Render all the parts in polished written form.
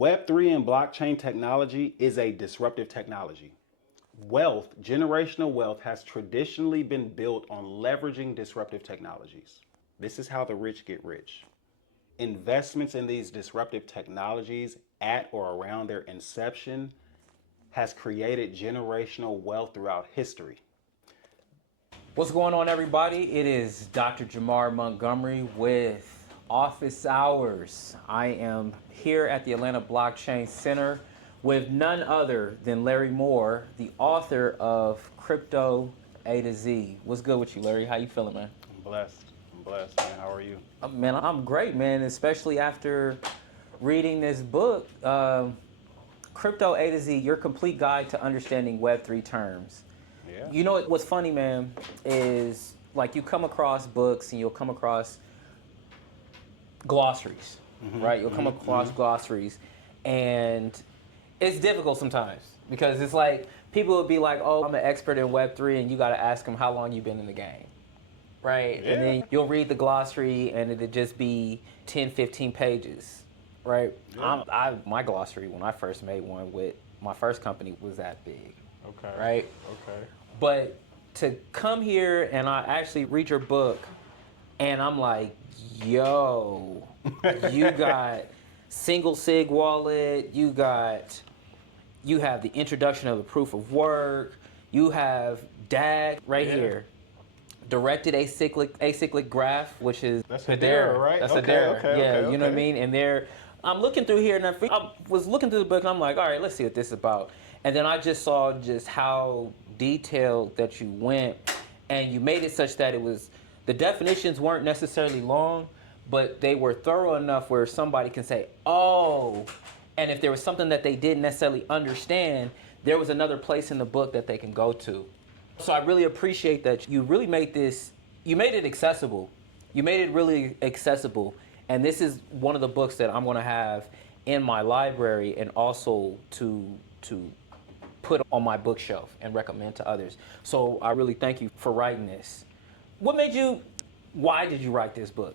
Web3 and blockchain technology is a disruptive technology. Wealth, generational wealth, has traditionally been built on leveraging disruptive technologies. This is how the rich get rich. Investments in these disruptive technologies at or around their inception has created generational wealth throughout history. What's going on, everybody? It is Dr. Jamar Montgomery with Office Hours. I am here at the Atlanta Blockchain Center with none other than Larry Moore, the author of Crypto A to Z. What's good with you, Larry? How you feeling, man? I'm blessed, man. How are you? Man, I'm great, man, especially after reading this book, Crypto A to Z, Your Complete Guide to Understanding Web3 Terms. Yeah. You know what's funny, man, is like you come across books and you'll come across glossaries, right? You'll come across glossaries, and it's difficult sometimes because it's like people will be like, oh, I'm an expert in Web3, and you got to ask them how long you've been in the game, right? Yeah. And then you'll read the glossary and it'll just be 10, 15 pages, right? Yeah. My glossary, when I first made one with my first company, was that big. Okay. Right? Okay. But to come here and I actually read your book, and I'm like, yo, you got single sig wallet, you have the introduction of the proof of work, you have DAG right here. Directed acyclic graph, which is That's Hedera, right? That's Okay, Hedera. okay, Yeah, okay, you know what I okay. mean? And I'm looking through here, and I was looking through the book, and I'm like, all right, let's see what this is about. And then I just saw just how detailed that you went, and you made it such that the definitions weren't necessarily long, but they were thorough enough where somebody can say, oh, and if there was something that they didn't necessarily understand, there was another place in the book that they can go to. So I really appreciate that you really made it accessible. You made it really accessible. And this is one of the books that I'm gonna have in my library and also to put on my bookshelf and recommend to others. So I really thank you for writing this. Why did you write this book?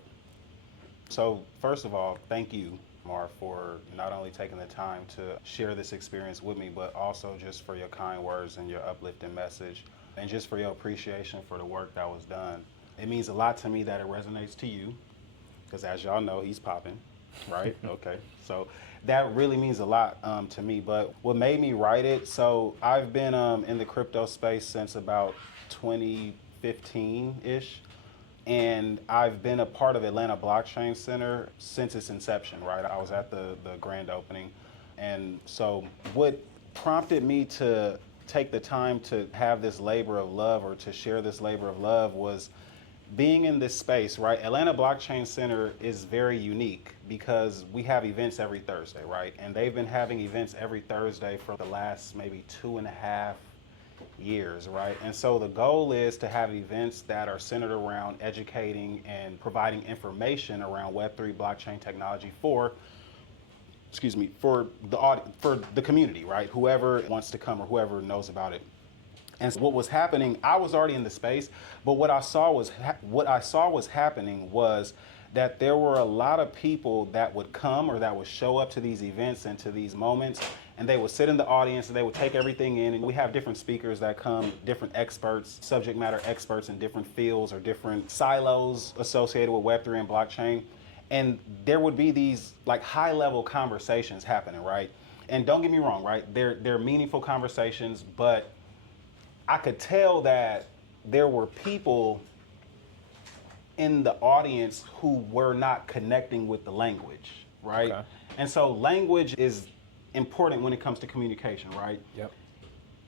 So first of all, thank you, Mar, for not only taking the time to share this experience with me, but also just for your kind words and your uplifting message, and just for your appreciation for the work that was done. It means a lot to me that it resonates to you, because as y'all know, he's popping, right? Okay, so that really means a lot to me. But what made me write it, so I've been in the crypto space since about 2015-ish. And I've been a part of Atlanta Blockchain Center since its inception, right? I was at the grand opening. And so what prompted me to take the time to have this labor of love, or to share this labor of love, was being in this space, right? Atlanta Blockchain Center is very unique because we have events every Thursday, right? And they've been having events every Thursday for the last maybe 2.5 years, right? And so the goal is to have events that are centered around educating and providing information around Web3 blockchain technology for the community, right? Whoever wants to come or whoever knows about it. And so what was happening, I was already in the space, but what I saw was happening was that there were a lot of people that would come or that would show up to these events and to these moments, and they would sit in the audience and they would take everything in. And we have different speakers that come, different experts, subject matter experts in different fields or different silos associated with Web3 and blockchain. And there would be these like high level conversations happening, right? And don't get me wrong, right? They're meaningful conversations, but I could tell that there were people in the audience who were not connecting with the language, right? Okay. And so language is important when it comes to communication, right? Yep.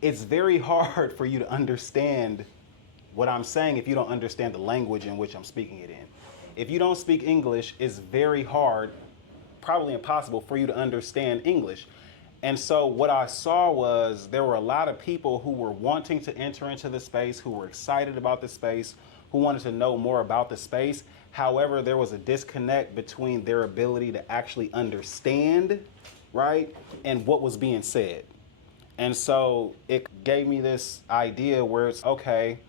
It's very hard for you to understand what I'm saying if you don't understand the language in which I'm speaking it in. If you don't speak English, it's very hard, probably impossible, for you to understand English. And so what I saw was there were a lot of people who were wanting to enter into the space, who were excited about the space, who wanted to know more about the space. However, there was a disconnect between their ability to actually understand, right, and what was being said. And so it gave me this idea where it's, okay,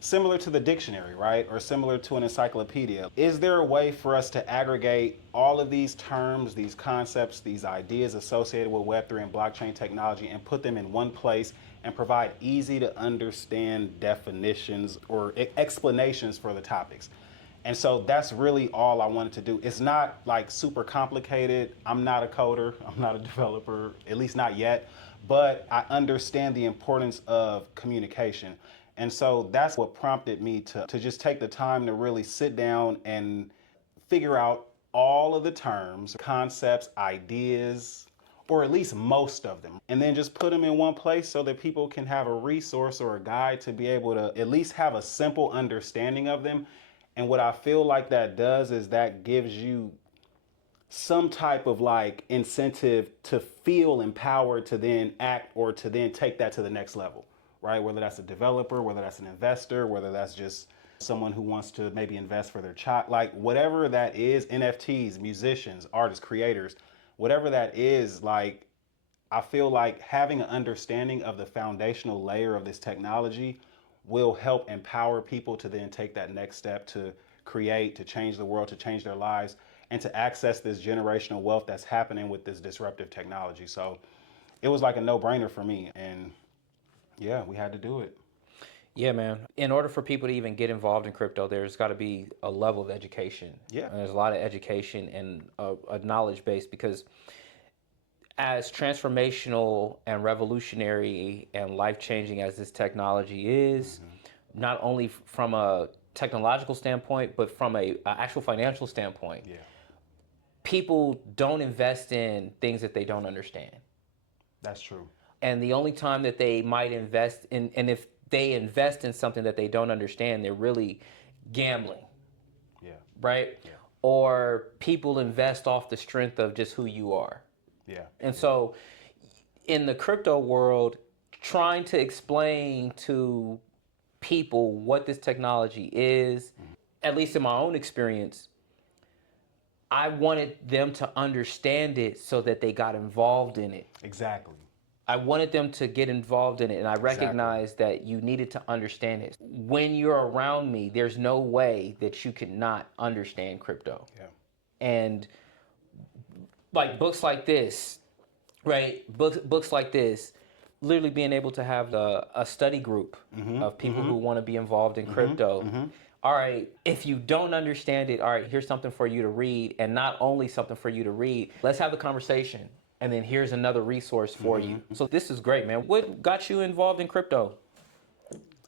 similar to the dictionary, right? Or similar to an encyclopedia. Is there a way for us to aggregate all of these terms, these concepts, these ideas associated with Web3 and blockchain technology and put them in one place and provide easy to understand definitions or explanations for the topics? And so that's really all I wanted to do. It's not like super complicated. I'm not a coder, I'm not a developer, at least not yet, but I understand the importance of communication. And so that's what prompted me to just take the time to really sit down and figure out all of the terms, concepts, ideas, or at least most of them, and then just put them in one place so that people can have a resource or a guide to be able to at least have a simple understanding of them. And what I feel like that does is that gives you some type of like incentive to feel empowered to then act or to then take that to the next level, right? Whether that's a developer, whether that's an investor, whether that's just someone who wants to maybe invest for their child, like whatever that is, NFTs, musicians, artists, creators, whatever that is, like I feel like having an understanding of the foundational layer of this technology will help empower people to then take that next step to create, to change the world, to change their lives, and to access this generational wealth that's happening with this disruptive technology. So it was like a no-brainer for me. And yeah, we had to do it. Yeah, man. In order for people to even get involved in crypto, there's got to be a level of education. Yeah. And there's a lot of education and a knowledge base, because as transformational and revolutionary and life-changing as this technology is, not only from a technological standpoint, but from a actual financial standpoint, Yeah. people don't invest in things that they don't understand. That's true. And the only time that they might invest in, and if they invest in something that they don't understand, they're really gambling, Yeah. right? Yeah. Or people invest off the strength of just who you are. Yeah. And so in the crypto world, trying to explain to people what this technology is, at least in my own experience, I wanted them to understand it so that they got involved in it. Exactly. I wanted them to get involved in it, and I recognized that you needed to understand it. When you're around me, there's no way that you cannot understand crypto. Yeah. And like books like this, right? Books like this, literally being able to have a study group of people who want to be involved in crypto. All right, if you don't understand it, all right, here's something for you to read, and not only something for you to read, let's have the conversation. And then here's another resource for you. So this is great, man. What got you involved in crypto?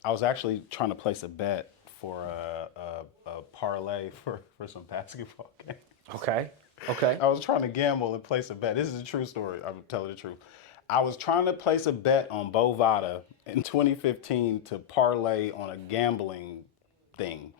I was actually trying to place a bet for a parlay for some basketball game. Okay. Okay. I was trying to gamble and place a bet. This is a true story. I'm telling the truth. I was trying to place a bet on Bovada in 2015 to parlay on a gambling thing.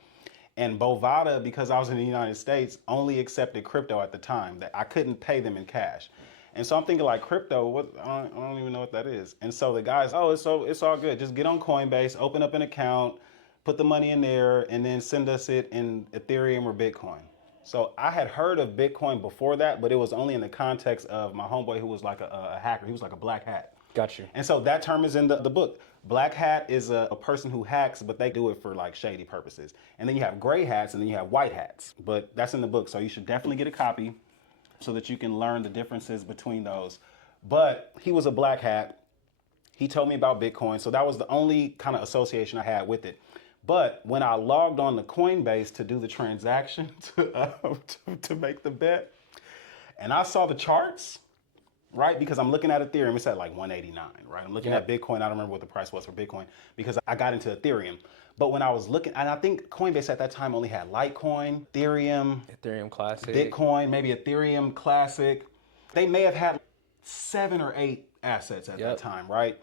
And Bovada, because I was in the United States, only accepted crypto at the time. That I couldn't pay them in cash. And so I'm thinking like crypto, what I don't even know what that is. And so the guys, oh, it's all good. Just get on Coinbase, open up an account, put the money in there, and then send us it in Ethereum or Bitcoin. So I had heard of Bitcoin before that, but it was only in the context of my homeboy who was like a hacker. He was like a black hat. Got you. And so that term is in the book. Black hat is a person who hacks, but they do it for like shady purposes. And then you have gray hats, and then you have white hats. But that's in the book, so you should definitely get a copy so that you can learn the differences between those. But he was a black hat. He told me about Bitcoin, so that was the only kind of association I had with it. But when I logged on to Coinbase to do the transaction to make the bet, and I saw the charts, right? Because I'm looking at Ethereum, it's at like 189, right? I'm looking at Bitcoin, I don't remember what the price was for Bitcoin because I got into Ethereum. But when I was looking, and I think Coinbase at that time only had Litecoin, Ethereum Classic, Bitcoin, maybe Ethereum Classic. They may have had 7 or 8 assets at that time, right?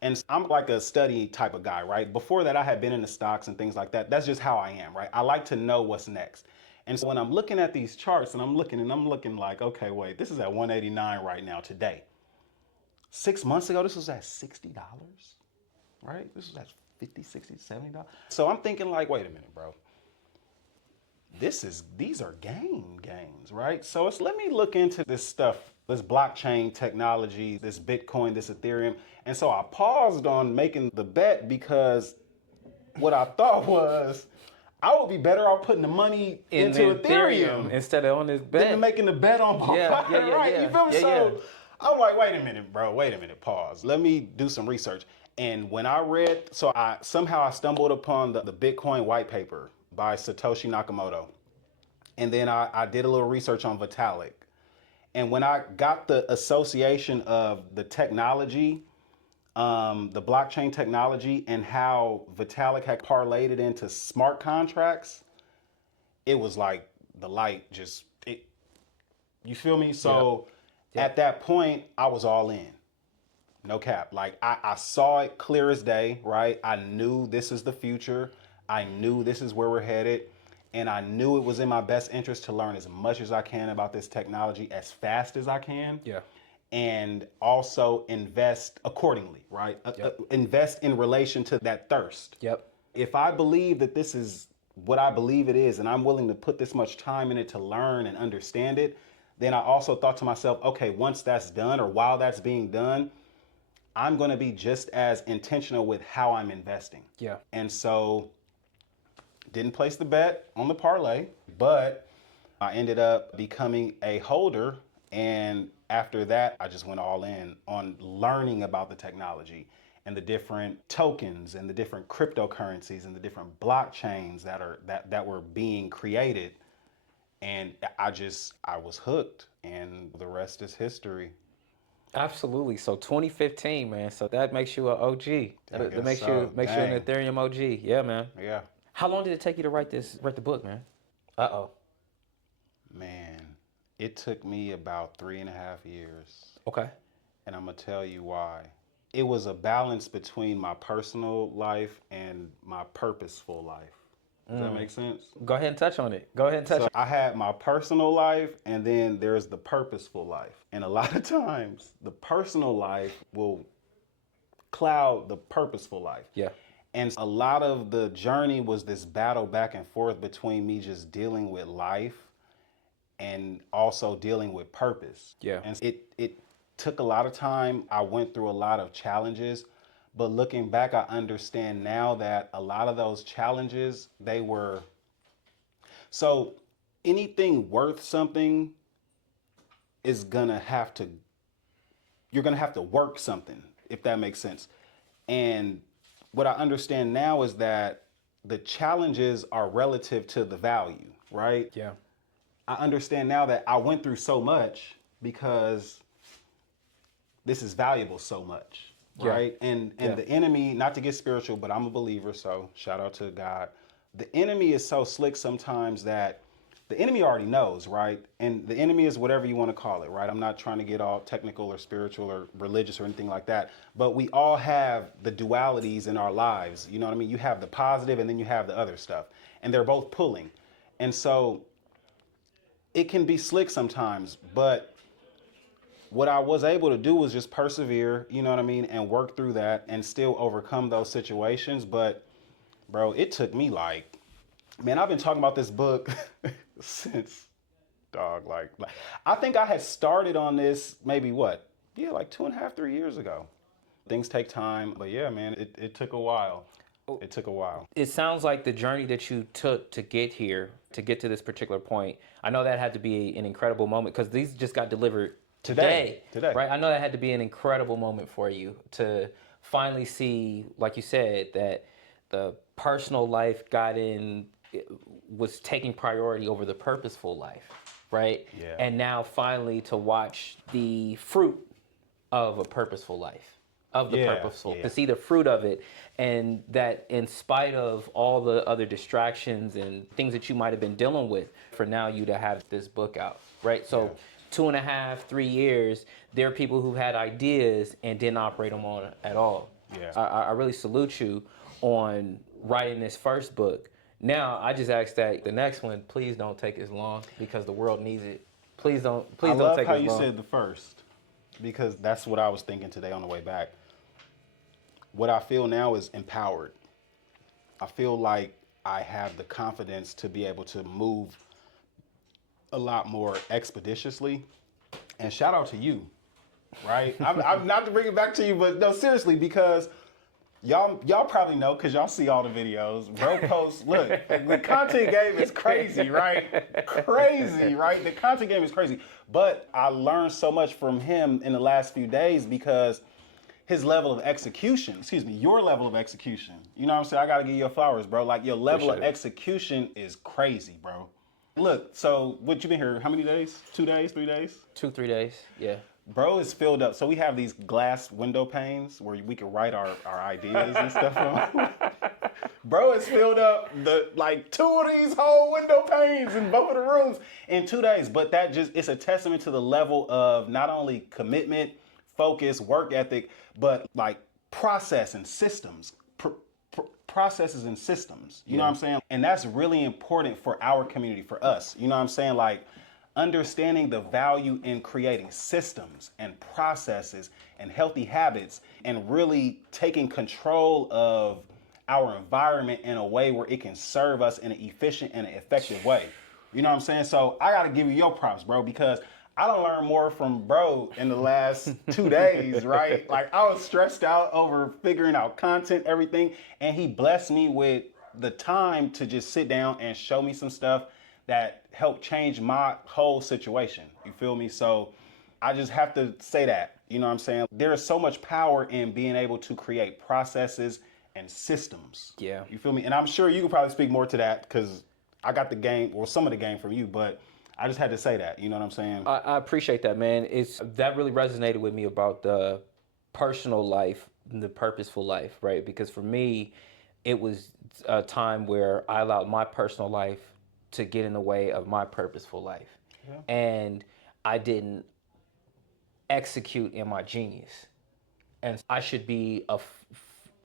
And I'm like a study type of guy, right? Before that, I had been in the stocks and things like that. That's just how I am, right? I like to know what's next. And so when I'm looking at these charts and I'm looking like, okay, wait, this is at 189 right now today. 6 months ago, this was at $60, right? This was at 50, 60, $70. So I'm thinking like, wait a minute, bro. These are games, right? So let me look into this stuff, this blockchain technology, this Bitcoin, this Ethereum. And so I paused on making the bet because what I thought was I would be better off putting the money into Ethereum instead of on this bet. than making the bet on Yeah, yeah, yeah, right? yeah. You feel me? Yeah, So yeah. I'm like, wait a minute, bro. Wait a minute. Pause. Let me do some research. And when I read, so I somehow stumbled upon the Bitcoin white paper by Satoshi Nakamoto. And then I did a little research on Vitalik. And when I got the association of the technology, the blockchain technology, and how Vitalik had parlayed it into smart contracts, it was like the light just, you feel me? So at that point, I was all in. No cap. Like I saw it clear as day, right? I knew this is the future. I knew this is where we're headed. And I knew it was in my best interest to learn as much as I can about this technology as fast as I can. Yeah. And also invest accordingly, right? Invest in relation to that thirst. Yep. If I believe that this is what I believe it is, and I'm willing to put this much time in it to learn and understand it, then I also thought to myself, okay, once that's done or while that's being done, I'm going to be just as intentional with how I'm investing. Yeah. And so didn't place the bet on the parlay, but I ended up becoming a holder. And after that, I just went all in on learning about the technology and the different tokens and the different cryptocurrencies and the different blockchains that were being created. And I was hooked, and the rest is history. Absolutely. So 2015, man. So that makes you an OG. That makes you an Ethereum OG. Yeah, man. Yeah. How long did it take you to write the book, man? Man, it took me about 3.5 years. Okay. And I'm going to tell you why. It was a balance between my personal life and my purposeful life. Does that make sense? Go ahead and touch on it. So I had my personal life, and then there's the purposeful life. And a lot of times, the personal life will cloud the purposeful life. Yeah. And a lot of the journey was this battle back and forth between me just dealing with life and also dealing with purpose. Yeah. And it took a lot of time. I went through a lot of challenges. But looking back, I understand now that a lot of those challenges, they were, so anything worth something is gonna have to, you're gonna have to work something, if that makes sense. And what I understand now is that the challenges are relative to the value, right? Yeah. I understand now that I went through so much because this is valuable so much. Right. And the enemy, not to get spiritual, but I'm a believer. So shout out to God. The enemy is so slick sometimes that the enemy already knows. Right. And the enemy is whatever you want to call it. Right. I'm not trying to get all technical or spiritual or religious or anything like that. But we all have the dualities in our lives. You know what I mean? You have the positive and then you have the other stuff. And they're both pulling. And so it can be slick sometimes. But what I was able to do was just persevere, you know what I mean, and work through that and still overcome those situations. But, bro, it took me like, man, I've been talking about this book since, like, I think I had started on this maybe what? Yeah, like 2.5, 3 years ago. Things take time. But yeah, man, it took a while. It took a while. It sounds like the journey that you took to get here, to get to this particular point, I know that had to be an incredible moment because these just got delivered today, right? I know that had to be an incredible moment for you to finally see, like you said, that the personal life was taking priority over the purposeful life, right? Yeah. And now finally to watch the fruit of a purposeful life, to see the fruit of it, and that in spite of all the other distractions and things that you might have been dealing with, for now you to have this book out, right? So. Yeah. 2.5, 3 years, there are people who had ideas and didn't operate them on at all. Yeah. I really salute you on writing this first book. Now, I just ask that the next one, please don't take as long because the world needs it. Please don't take as long. I love how you said the first, because that's what I was thinking today on the way back. What I feel now is empowered. I feel like I have the confidence to be able to move a lot more expeditiously. And shout out to you, right? I'm not to bring it back to you, but no, seriously, because Y'all probably know because y'all see all the videos. Bro posts, look, the content game is crazy, right? Crazy, right? The content game is crazy. But I learned so much from him in the last few days because his level of execution, your level of execution. You know what I'm saying? I gotta give you your flowers, bro. Like your level of execution is crazy, bro. Look, so what you been here, how many days? 2 days, 3 days? 2-3 days, yeah. Bro is filled up. So we have these glass window panes where we can write our ideas and stuff on. Bro is filled up like 2 of these whole window panes in both of the rooms in 2 days. But it's a testament to the level of not only commitment, focus, work ethic, but like process and systems. Processes and systems. You know what I'm saying? And that's really important for our community, for us. You know what I'm saying? Like, understanding the value in creating systems and processes and healthy habits and really taking control of our environment in a way where it can serve us in an efficient and an effective way. You know what I'm saying? So I gotta give you your props, bro, because I done learned more from bro in the last 2 days, right? Like I was stressed out over figuring out content, everything, and he blessed me with the time to just sit down and show me some stuff that helped change my whole situation. You feel me? So I just have to say that, you know what I'm saying? There is so much power in being able to create processes and systems. Yeah. You feel me? And I'm sure you could probably speak more to that because I got the game, or some of the game from you, but I just had to say that, you know what I'm saying? I appreciate that, man. That really resonated with me about the personal life, the purposeful life, right? Because for me, it was a time where I allowed my personal life to get in the way of my purposeful life. Yeah. And I didn't execute in my genius. And I should be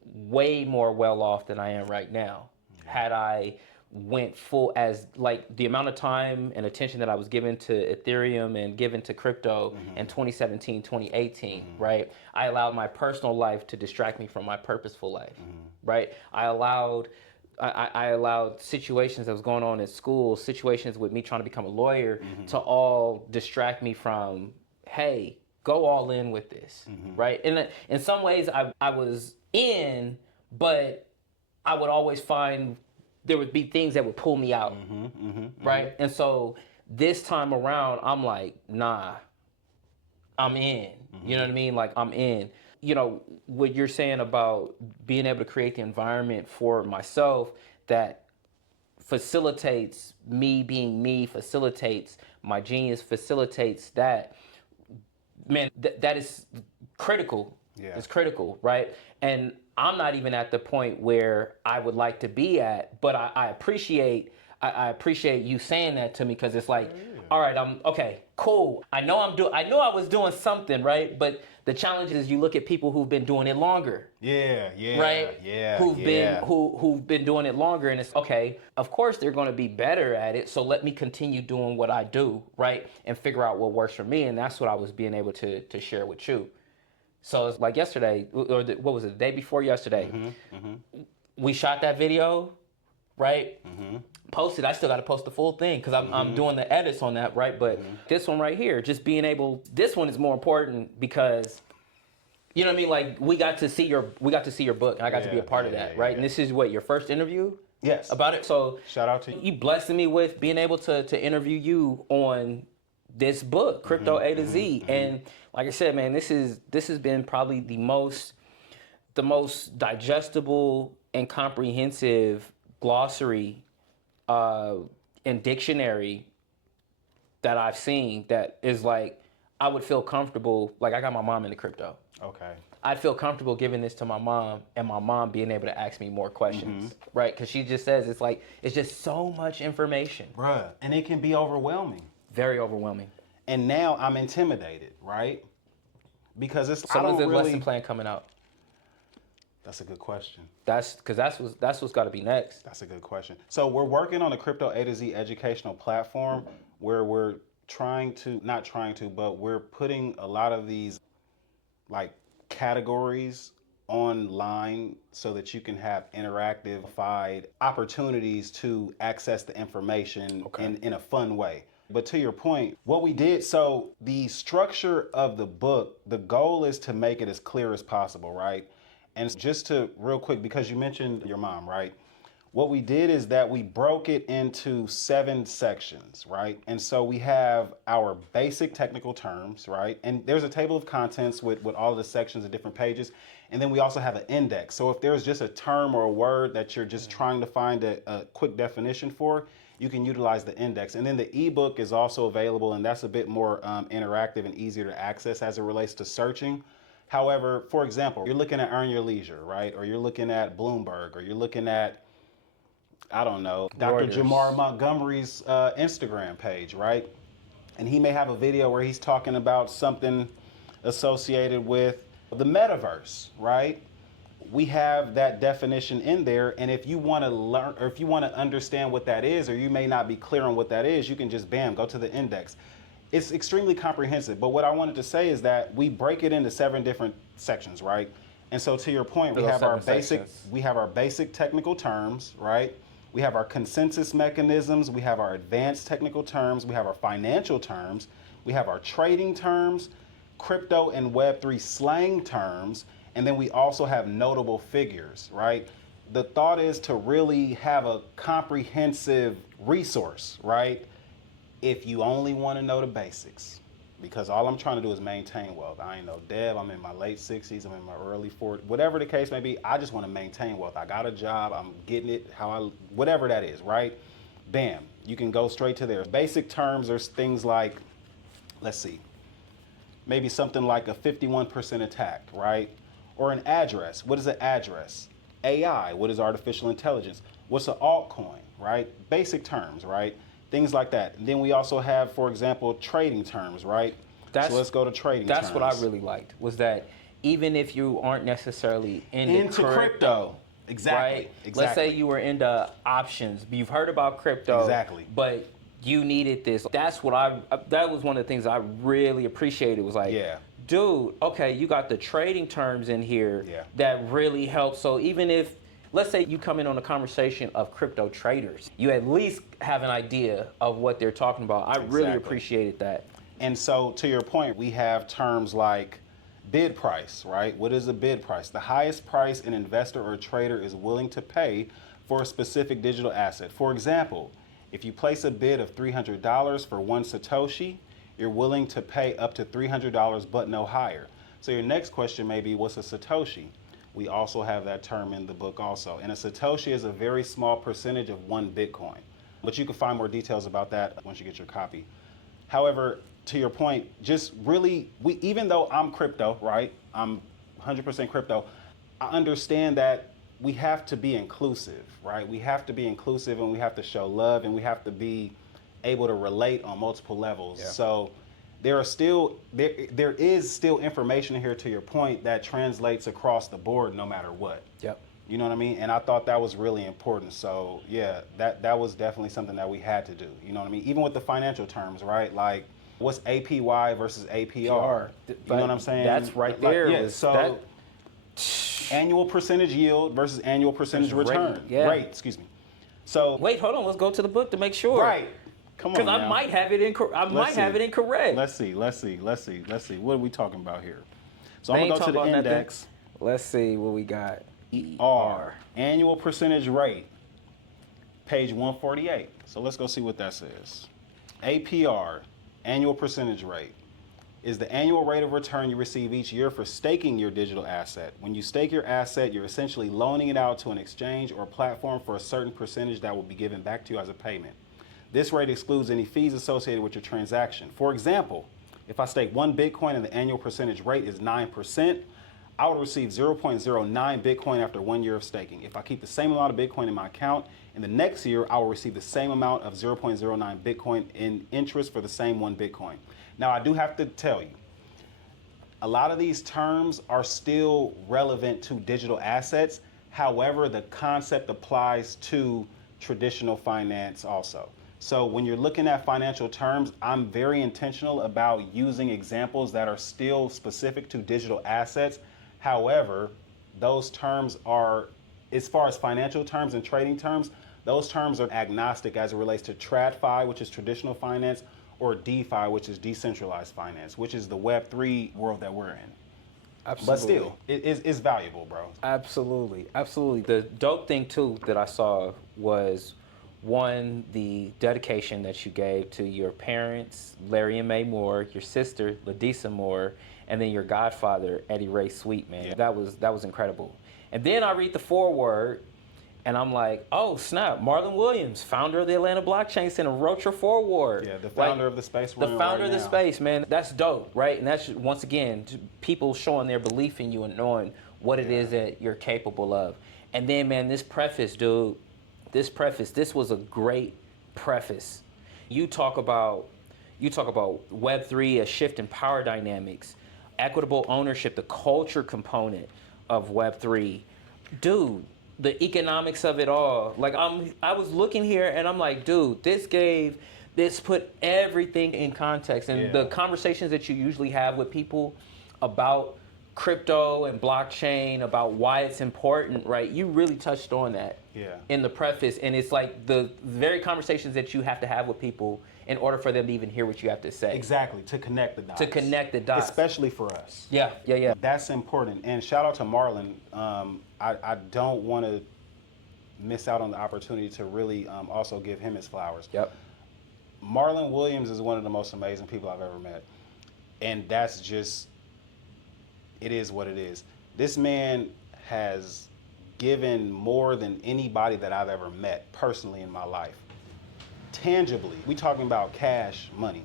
way more well off than I am right now. Mm-hmm. Had I went full as like the amount of time and attention that I was given to Ethereum and given to crypto in 2017, 2018, right? I allowed my personal life to distract me from my purposeful life, right? I allowed situations that was going on at school, situations with me trying to become a lawyer to all distract me from, hey, go all in with this, right? And in some ways I was in, but I would always find there would be things that would pull me out, right? And so this time around, I'm like, nah, I'm in. You know what I mean? Like, I'm in. You know, what you're saying about being able to create the environment for myself that facilitates me being me, facilitates my genius, facilitates that, man, that is critical. Yeah. It's critical, right? And I'm not even at the point where I would like to be at, but I appreciate you saying that to me because it's like, all right, I'm okay, cool. I know I was doing something, right? But the challenge is you look at people who've been doing it longer. Yeah, right? Yeah. Who've been doing it longer, and it's okay, of course they're gonna be better at it, so let me continue doing what I do, right? And figure out what works for me. And that's what I was being able to share with you. So it's like yesterday, or what was it, the day before yesterday, we shot that video, right? Posted. I still got to post the full thing because I'm doing the edits on that, right? But this one right here, just being able, this one is more important because, you know what I mean? Like we got to see your book, and I got to be a part of that, right? And this is what, your first interview? Yes. About it. So shout out to you. You blessing me with being able to interview you on this book, Crypto A to Z. And like I said, man, this has been probably the most digestible and comprehensive glossary and dictionary that I've seen that is like, I would feel comfortable, like I got my mom into crypto. Okay. I'd feel comfortable giving this to my mom and my mom being able to ask me more questions, right? Because she just says, it's just so much information. Bruh, and it can be overwhelming. Very overwhelming. And now I'm intimidated, right? Because it's, so when's the lesson plan coming out? That's a good question. That's what's got to be next. That's a good question. So we're working on a Crypto A to Z educational platform where we're we're putting a lot of these like categories online so that you can have interactive opportunities to access the information in a fun way. But to your point, what we did, so the structure of the book, the goal is to make it as clear as possible, right? And just to real quick, because you mentioned your mom, right? What we did is that we broke it into 7 sections, right? And so we have our basic technical terms, right? And there's a table of contents with all of the sections and different pages. And then we also have an index. So if there's just a term or a word that you're just trying to find a quick definition for, you can utilize the index. And then the ebook is also available, and that's a bit more interactive and easier to access as it relates to searching. However, for example, you're looking at Earn Your Leisure, right? Or you're looking at Bloomberg, or you're looking at, I don't know, Dr. Reuters. Jamar Montgomery's Instagram page, right? And he may have a video where he's talking about something associated with the metaverse, right? We have that definition in there, and if you want to learn, or if you want to understand what that is, or you may not be clear on what that is, you can just go to the index. It's extremely comprehensive, but what I wanted to say is that we break it into 7 different sections, right? And so to your point, we have our basic technical terms, right? We have our consensus mechanisms, we have our advanced technical terms, we have our financial terms, we have our trading terms, crypto and Web3 slang terms, and then we also have notable figures, right? The thought is to really have a comprehensive resource, right? If you only want to know the basics, because all I'm trying to do is maintain wealth. I ain't no Dev, I'm in my late 60s, I'm in my early 40s, whatever the case may be, I just want to maintain wealth. I got a job, I'm getting it, whatever that is, right? Bam, you can go straight to there. Basic terms are things like, let's see, maybe something like a 51% attack, right? Or an address. What is an address? AI, what is artificial intelligence? What's an altcoin, right? Basic terms, right? Things like that. And then we also have, for example, trading terms, right? So let's go to trading terms. That's what I really liked, was that even if you aren't necessarily into crypto, exactly, right? Exactly. Let's say you were into options, you've heard about crypto, exactly, but you needed this. That's what that was one of the things I really appreciated, was like, yeah, dude, okay, you got the trading terms in here that really help. So even if, let's say you come in on a conversation of crypto traders, you at least have an idea of what they're talking about. I really appreciated that. And so to your point, we have terms like bid price, right? What is a bid price? The highest price an investor or trader is willing to pay for a specific digital asset. For example, if you place a bid of $300 for 1 Satoshi, you're willing to pay up to $300 but no higher. So your next question may be, what's a Satoshi? We also have that term in the book also. And a Satoshi is a very small percentage of 1 Bitcoin. But you can find more details about that once you get your copy. However, to your point, just really, even though I'm crypto, right? I'm 100% crypto, I understand that we have to be inclusive, right? We have to be inclusive, and we have to show love, and we have to be able to relate on multiple levels. Yeah. So there is still information here, to your point, that translates across the board no matter what. Yep. You know what I mean? And I thought that was really important. So yeah, that was definitely something that we had to do. You know what I mean? Even with the financial terms, right? Like, what's APY versus APR? You know what I'm saying? That's right there. Yeah, so annual percentage yield versus annual percentage return. Rate, excuse me. So wait, hold on. Let's go to the book to make sure. Right. Come on. Because I might have it incorrect. Let's see. What are we talking about here? So I'm gonna go to the index. Let's see what we got. ER, annual percentage rate, page 148. So let's go see what that says. APR, annual percentage rate, is the annual rate of return you receive each year for staking your digital asset. When you stake your asset, you're essentially loaning it out to an exchange or platform for a certain percentage that will be given back to you as a payment. This rate excludes any fees associated with your transaction. For example, if I stake 1 Bitcoin and the annual percentage rate is 9%, I would receive 0.09 Bitcoin after 1 year of staking. If I keep the same amount of Bitcoin in my account, in the next year, I will receive the same amount of 0.09 Bitcoin in interest for the same 1 Bitcoin. Now, I do have to tell you, a lot of these terms are still relevant to digital assets. However, the concept applies to traditional finance also. So when you're looking at financial terms, I'm very intentional about using examples that are still specific to digital assets. However, those terms are, as far as financial terms and trading terms, those terms are agnostic as it relates to TradFi, which is traditional finance, or DeFi, which is decentralized finance, which is the Web3 world that we're in. Absolutely. But still, it's valuable, bro. Absolutely, absolutely. The dope thing too that I saw was one, the dedication that you gave to your parents, Larry and May Moore, your sister, Ladisa Moore, and then your godfather, Eddie Ray Sweet, man. Yeah. That was incredible. And then I read the foreword, and I'm like, oh snap! Marlon Williams, founder of the Atlanta Blockchain Center, wrote your foreword. Yeah, the founder of the space. The founder of the space, man. That's dope, right? And that's, once again, people showing their belief in you and knowing what it is that you're capable of. And then, man, this preface, dude, this was a great preface. You talk about Web3, a shift in power dynamics, equitable ownership, the culture component of Web3. Dude, the economics of it all. Like, I was looking here and I'm like, dude, this put everything in context. And the conversations that you usually have with people about crypto and blockchain, about why it's important, right? You really touched on that in the preface. And it's like the very conversations that you have to have with people in order for them to even hear what you have to say. Exactly, to connect the dots. To connect the dots. Especially for us. Yeah. That's important. And shout out to Marlon. I don't want to miss out on the opportunity to really also give him his flowers. Yep. Marlon Williams is one of the most amazing people I've ever met. And that's just, it is what it is. This man has given more than anybody that I've ever met personally in my life. Tangibly, we talking about cash money,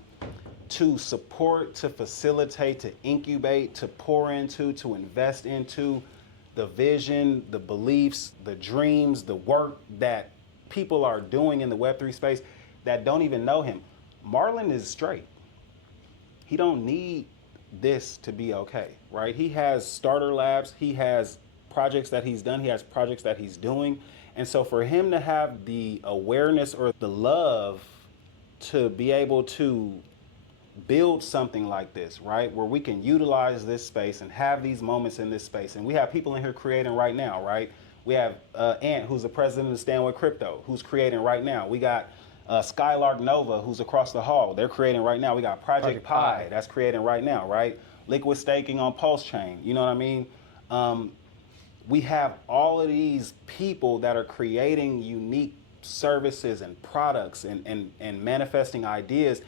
to support, to facilitate, to incubate, to pour into, to invest into the vision, the beliefs, the dreams, the work that people are doing in the Web3 space that don't even know him. Marlon is straight. He don't need this to be okay, right? He has starter labs, he has projects that he's done, he has projects that he's doing. And so for him to have the awareness or the love to be able to build something like this, right? Where we can utilize this space and have these moments in this space. And we have people in here creating right now, right? We have Ant, who's the president of Stand With Crypto, who's creating right now. We got Skylark Nova, who's across the hall. They're creating right now. We got Project Pi, that's creating right now, right? Liquid staking on Pulse Chain, you know what I mean? We have all of these people that are creating unique services and products and manifesting ideas.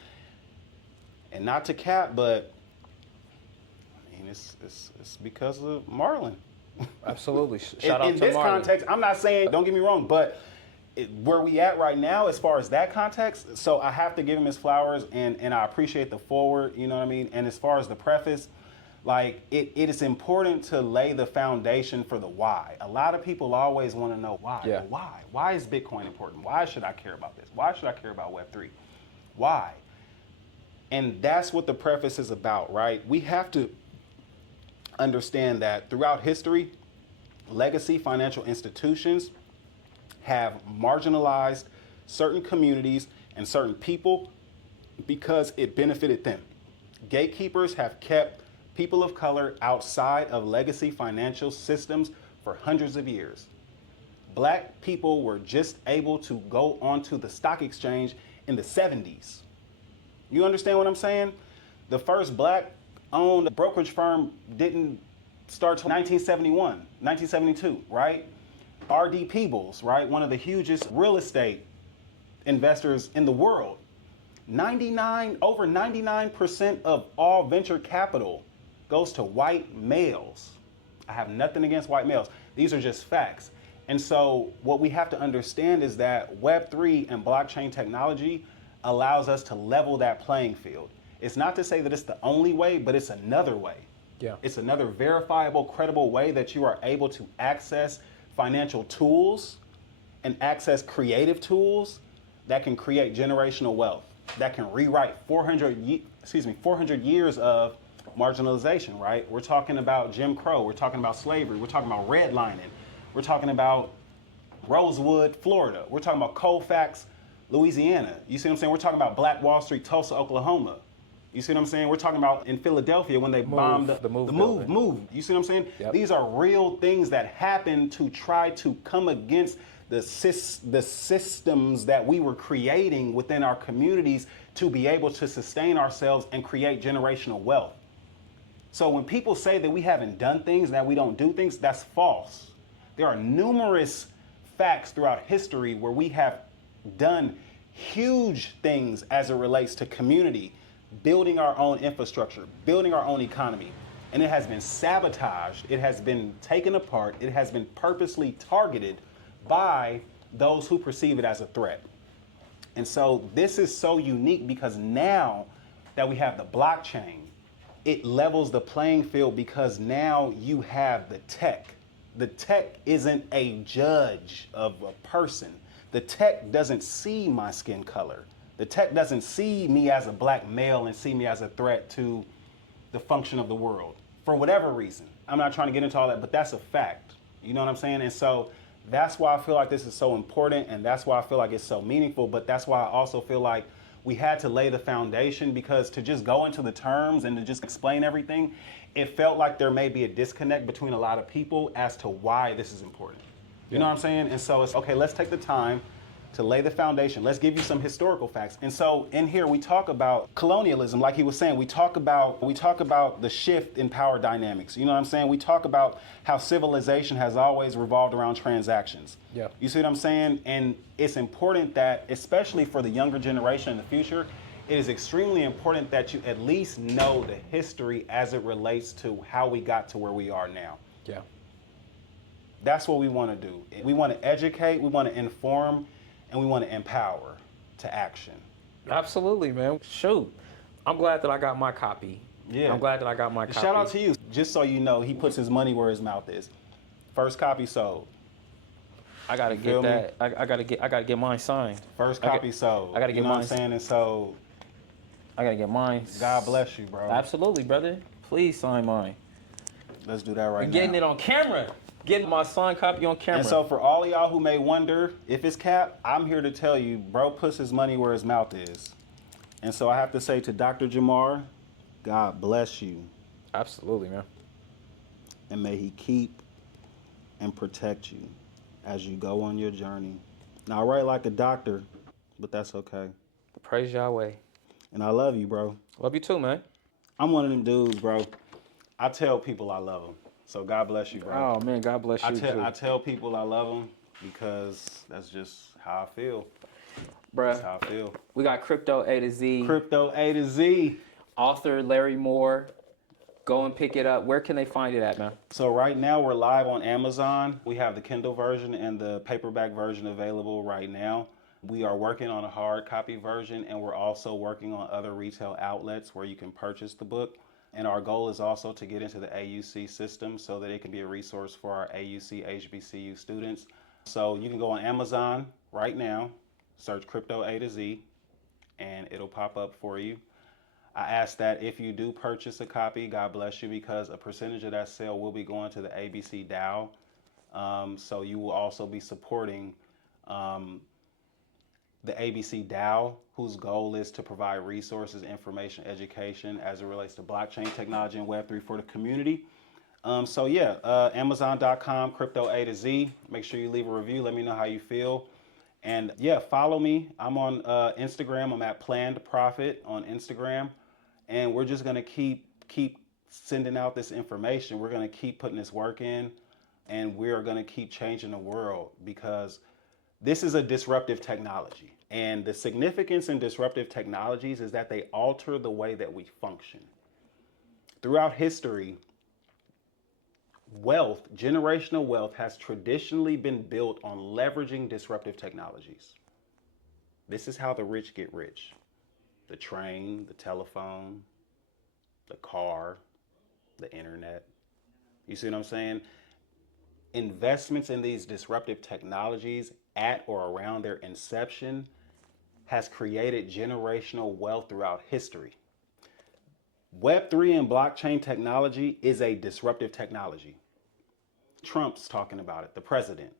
And not to cap, but I mean, it's because of Marlon. Absolutely. Shout out to Marlon. In this context, I'm not saying, don't get me wrong, but where we at right now, as far as that context, so I have to give him his flowers, and I appreciate the forward, you know what I mean? And as far as the preface, like, it is important to lay the foundation for the why. A lot of people always want to know why. Yeah. Well, why? Why is Bitcoin important? Why should I care about this? Why should I care about Web3? Why? And that's what the preface is about, right? We have to understand that throughout history, legacy financial institutions have marginalized certain communities and certain people because it benefited them. Gatekeepers have kept people of color outside of legacy financial systems for hundreds of years. Black people were just able to go onto the stock exchange in the 70s. You understand what I'm saying? The first black-owned brokerage firm didn't start till 1971, 1972, right? R.D. Peebles, right? One of the hugest real estate investors in the world. Over 99% of all venture capital goes to white males. I have nothing against white males. These are just facts. And so what we have to understand is that Web3 and blockchain technology allows us to level that playing field. It's not to say that it's the only way, but it's another way. Yeah. It's another verifiable, credible way that you are able to access financial tools and access creative tools that can create generational wealth, that can rewrite 400 years of marginalization, right? We're talking about Jim Crow, we're talking about slavery, we're talking about redlining, we're talking about Rosewood, Florida, we're talking about Colfax, Louisiana. You see what I'm saying? We're talking about Black Wall Street, Tulsa, Oklahoma. You see what I'm saying? We're talking about in Philadelphia when they bombed the move. You see what I'm saying? Yep. These are real things that happen to try to come against the systems that we were creating within our communities to be able to sustain ourselves and create generational wealth. So when people say that we haven't done things, that we don't do things, that's false. There are numerous facts throughout history where we have done huge things as it relates to community, building our own infrastructure, building our own economy. And it has been sabotaged, it has been taken apart, it has been purposely targeted by those who perceive it as a threat. And so this is so unique because now that we have the blockchain, it levels the playing field because now you have the tech. The tech isn't a judge of a person. The tech doesn't see my skin color. The tech doesn't see me as a black male and see me as a threat to the function of the world for whatever reason. I'm not trying to get into all that, but that's a fact. You know what I'm saying? And so that's why I feel like this is so important, and that's why I feel like it's so meaningful, but that's why I also feel like we had to lay the foundation, because to just go into the terms and to just explain everything, it felt like there may be a disconnect between a lot of people as to why this is important. You know what I'm saying? And so it's, okay, let's take the time to lay the foundation. Let's give you some historical facts. And so in here we talk about colonialism, like he was saying. We talk about the shift in power dynamics. You know what I'm saying? We talk about how civilization has always revolved around transactions. Yeah. You see what I'm saying? And it's important that, especially for the younger generation in the future, it is extremely important that you at least know the history as it relates to how we got to where we are now. Yeah. That's what we want to do. We want to educate, we want to inform, and we want to empower to action. Absolutely, man. Shoot. I'm glad that I got my copy. Yeah. I'm glad that I got my copy. Shout out to you. Just so you know, he puts his money where his mouth is. First copy sold. I gotta get that. I gotta get mine signed. First copy sold. I gotta get you know mine. What I'm saying? And so I gotta get mine. God bless you, bro. Absolutely, brother. Please sign mine. Let's do that right now. Getting it on camera. Getting my signed copy on camera. And so for all of y'all who may wonder if it's cap, I'm here to tell you, bro puts his money where his mouth is. And so I have to say to Dr. Jamar, God bless you. Absolutely, man. And may he keep and protect you as you go on your journey. Now, I write like a doctor, but that's okay. Praise Yahweh. And I love you, bro. Love you too, man. I'm one of them dudes, bro. I tell people I love them. So God bless you, bro. Oh, man, God bless you too. I tell people I love them because that's just how I feel. Bruh, That's how I feel. we got Crypto A to Z. Crypto A to Z. Author Larry Moore. Go and pick it up. Where can they find it at, man? So right now we're live on Amazon. We have the Kindle version and the paperback version available right now. We are working on a hard copy version, and we're also working on other retail outlets where you can purchase the book. And our goal is also to get into the AUC system so that it can be a resource for our AUC HBCU students. So you can go on Amazon right now, search Crypto A to Z, and it'll pop up for you. I ask that if you do purchase a copy, God bless you, because a percentage of that sale will be going to the ABC DAO. So you will also be supporting the ABC DAO, whose goal is to provide resources, information, education as it relates to blockchain technology and Web3 for the community. Amazon.com, Crypto A to Z. Make sure you leave a review. Let me know how you feel. And yeah, follow me. I'm on Instagram. I'm at Planned Profit on Instagram. And we're just going to keep sending out this information. We're going to keep putting this work in, and we're going to keep changing the world, because this is a disruptive technology. And the significance in disruptive technologies is that they alter the way that we function. Throughout history, wealth, generational wealth, has traditionally been built on leveraging disruptive technologies. This is how the rich get rich. The train, the telephone, the car, the internet. You see what I'm saying? Investments in these disruptive technologies at or around their inception has created generational wealth throughout history. Web3 and blockchain technology is a disruptive technology. Trump's talking about it, the president.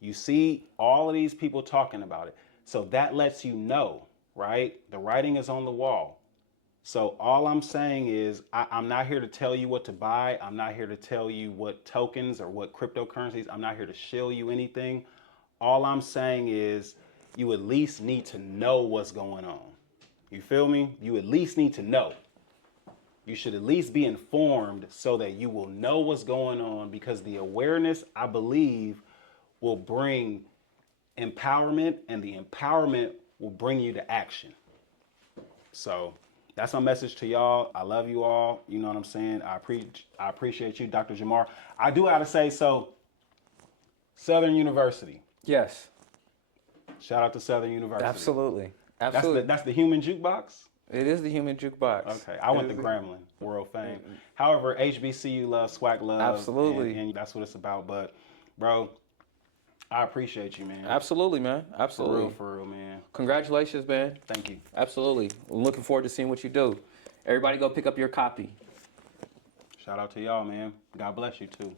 You see all of these people talking about it. So that lets you know, right? The writing is on the wall. So all I'm saying is I'm not here to tell you what to buy. I'm not here to tell you what tokens or what cryptocurrencies. I'm not here to shill you anything. All I'm saying is you at least need to know what's going on. You feel me? You at least need to know. You should at least be informed so that you will know what's going on, because the awareness, I believe, will bring empowerment, and the empowerment will bring you to action. So that's my message to y'all. I love you all. You know what I'm saying? I appreciate you, Dr. Jamar. I do gotta say, so Southern University. Yes. Shout out to Southern University. Absolutely. Absolutely. That's the human jukebox? It is the human jukebox. Okay, I went to Grambling, world fame. However, HBCU love, SWAC love. Absolutely. And that's what it's about. But, bro, I appreciate you, man. Absolutely, man. Absolutely. For real, man. Congratulations, man. Thank you. Absolutely. I'm looking forward to seeing what you do. Everybody go pick up your copy. Shout out to y'all, man. God bless you, too.